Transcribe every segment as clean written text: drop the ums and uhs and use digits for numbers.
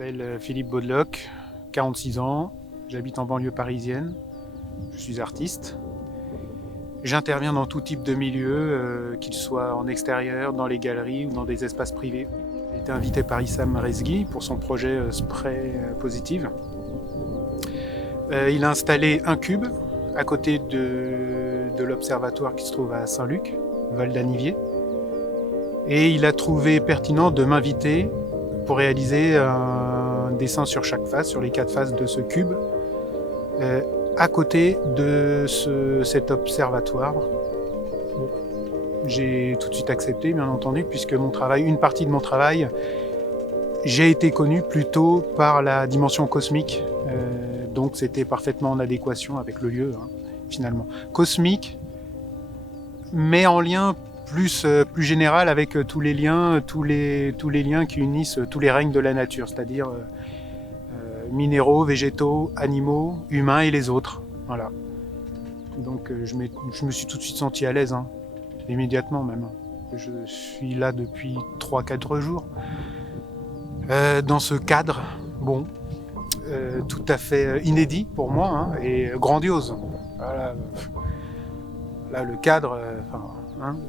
m'appelle Philippe Baudeloc, 46 ans, j'habite en banlieue parisienne, je suis artiste. J'interviens dans tout type de milieu, qu'il soit en extérieur, dans les galeries ou dans des espaces privés. J'ai été invité par Issam Rezghi pour son projet Spray Positive. Il a installé un cube à côté de l'observatoire qui se trouve à Saint-Luc, Val d'Anivier. Et il a trouvé pertinent de m'inviter pour réaliser un dessin sur chaque face, sur les 4 faces de ce cube, à côté de cet observatoire. J'ai tout de suite accepté, bien entendu, puisque une partie de mon travail, j'ai été connu plutôt par la dimension cosmique, donc c'était parfaitement en adéquation avec le lieu, finalement. Cosmique, mais en lien plus général avec tous les liens qui unissent tous les règnes de la nature, c'est-à-dire minéraux, végétaux, animaux, humains et les autres. Voilà. Donc je me suis tout de suite senti à l'aise, immédiatement même. Je suis là depuis 3-4 jours. Dans ce cadre, tout à fait inédit pour moi, et grandiose. Voilà. Là, le cadre,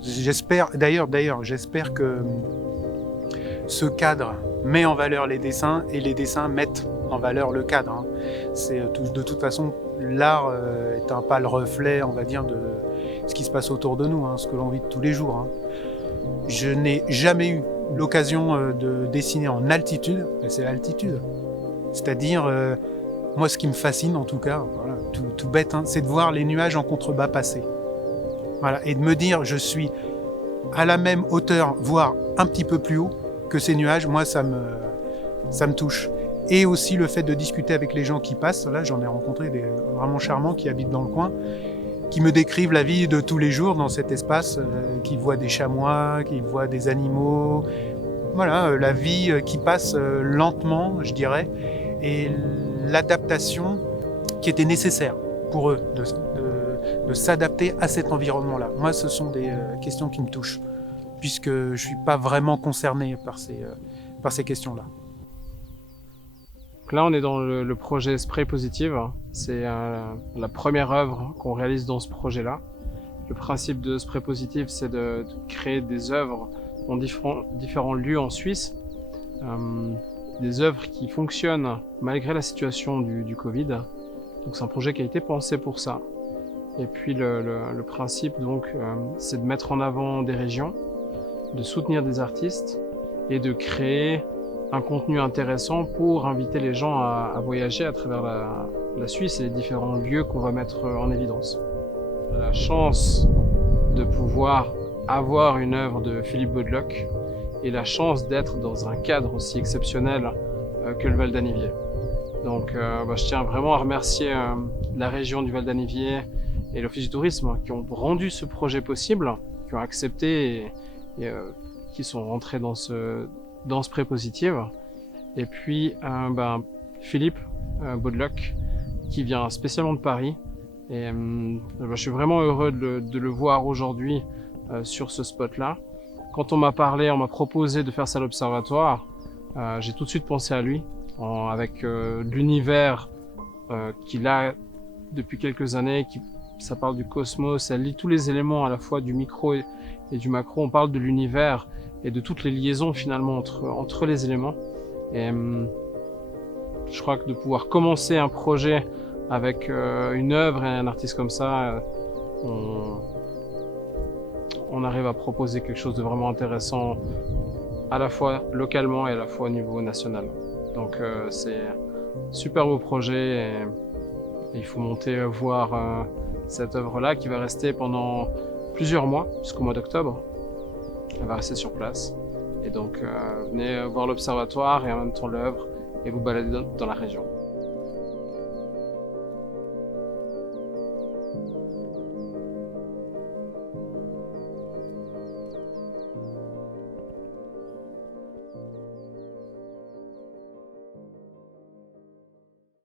j'espère que ce cadre met en valeur les dessins et les dessins mettent en valeur le cadre. De toute façon, l'art est un pâle reflet, on va dire, de ce qui se passe autour de nous, ce que l'on vit tous les jours. Je n'ai jamais eu l'occasion de dessiner en altitude, et c'est l'altitude. C'est-à-dire, moi, ce qui me fascine, en tout cas, voilà, tout bête, c'est de voir les nuages en contrebas passer. Voilà, et de me dire, je suis à la même hauteur, voire un petit peu plus haut que ces nuages, moi, ça me touche. Et aussi le fait de discuter avec les gens qui passent. Là, j'en ai rencontré des vraiment charmants qui habitent dans le coin, qui me décrivent la vie de tous les jours dans cet espace, qui voient des chamois, qui voient des animaux. Voilà, la vie qui passe lentement, je dirais, et l'adaptation qui était nécessaire pour eux de s'adapter à cet environnement-là. Moi, ce sont des questions qui me touchent, puisque je ne suis pas vraiment concerné par ces questions-là. Donc là, on est dans le projet Spray Positive. C'est la première œuvre qu'on réalise dans ce projet-là. Le principe de Spray Positive, c'est de créer des œuvres dans différents lieux en Suisse. Des œuvres qui fonctionnent malgré la situation du Covid. Donc c'est un projet qui a été pensé pour ça. Et puis le principe, donc, c'est de mettre en avant des régions, de soutenir des artistes et de créer un contenu intéressant pour inviter les gens à voyager à travers la Suisse et les différents lieux qu'on va mettre en évidence. La chance de pouvoir avoir une œuvre de Philippe Baudeloc et la chance d'être dans un cadre aussi exceptionnel que le Val d'Anivier. Donc je tiens vraiment à remercier la région du Val d'Anivier et l'Office du tourisme qui ont rendu ce projet possible, qui ont accepté et qui sont rentrés dans ce Spray Positive. Et puis Philippe Baudeloc qui vient spécialement de Paris. Et je suis vraiment heureux de le voir aujourd'hui sur ce spot-là. Quand on m'a proposé de faire ça à l'observatoire, j'ai tout de suite pensé à lui, avec l'univers qu'il a depuis quelques années, ça parle du cosmos, ça lie tous les éléments à la fois du micro et du macro. On parle de l'univers et de toutes les liaisons finalement entre les éléments. Et je crois que de pouvoir commencer un projet avec une œuvre et un artiste comme ça, on arrive à proposer quelque chose de vraiment intéressant à la fois localement et à la fois au niveau national. Donc c'est un super beau projet et il faut monter voir cette œuvre-là qui va rester pendant plusieurs mois, jusqu'au mois d'octobre. Elle va rester sur place. Et donc venez voir l'observatoire et en même temps l'œuvre et vous balader dans la région.